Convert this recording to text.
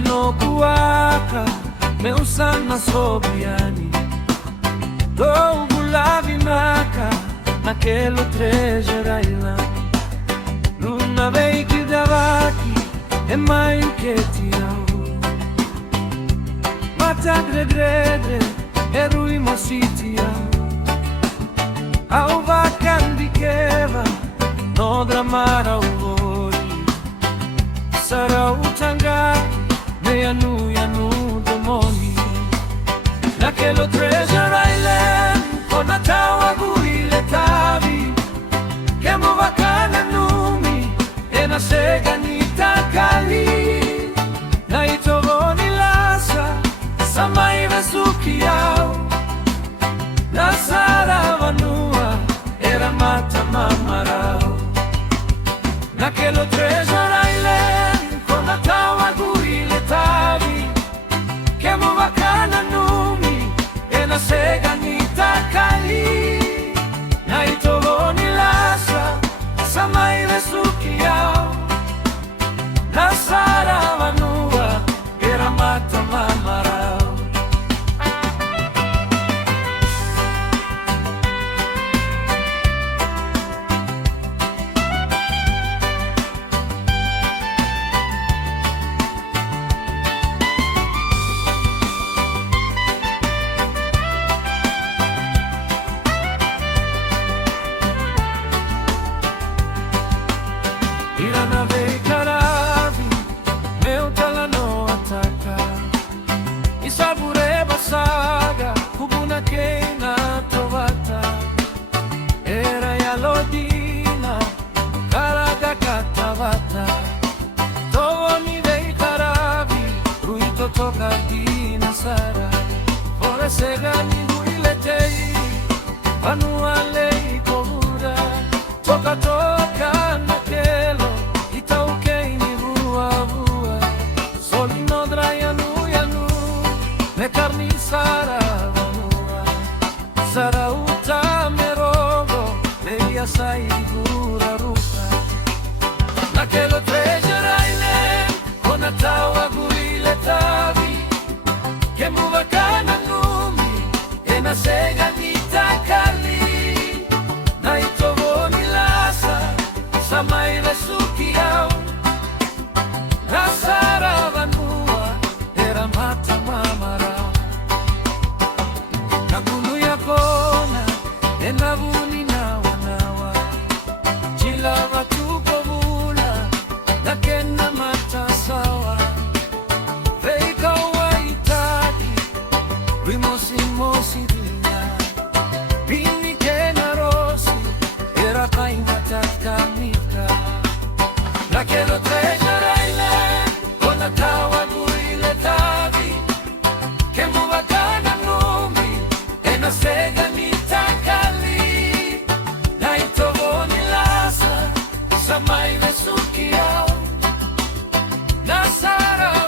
no kuaka meu sana sobiani do gulavi maka naquele trejeiraila luna vei que davaki e mai que tiau mata gregre e rui mositia au vacandi keva no dramara uvori sarà utanga me anu domoni naquele treasure island con a tawa guile tavi che mo vacana numi e na seganita kali na itovoni lasa samai vesukiao na saravanua era mata mamarao naquele treasure island con a tawa guile tavi che mo vacana numi e na seganita kali na itovoni lasa samai vesukiao na saravanua era mata mamarao Irana vei caravi, meu tala no ataca e sabureba saga, kubuna keina trovata era ya lodina, caraga catavata Toni vei caravi, ruito tocadina sara ora segani guiletei, vanua lei kovura toca naquelo me carni saravanua sarauta me rogo leia sai dura rupa naquele treasure island con a tawa guile tavi che mu vacana numi e na seganita kali na itovoni lasa samai vesukiao na saravanua era mata mamarao nakuluya kona e navuni nawa chilava tukovula nakena mata sawa veika waitaki rimosimosi dina bini kena rosi era kaimatakamika naquele treasure island con a tawa guile tavi che mo vacana numi e na seganita kali na itovoni lasa samai vesukiao na sara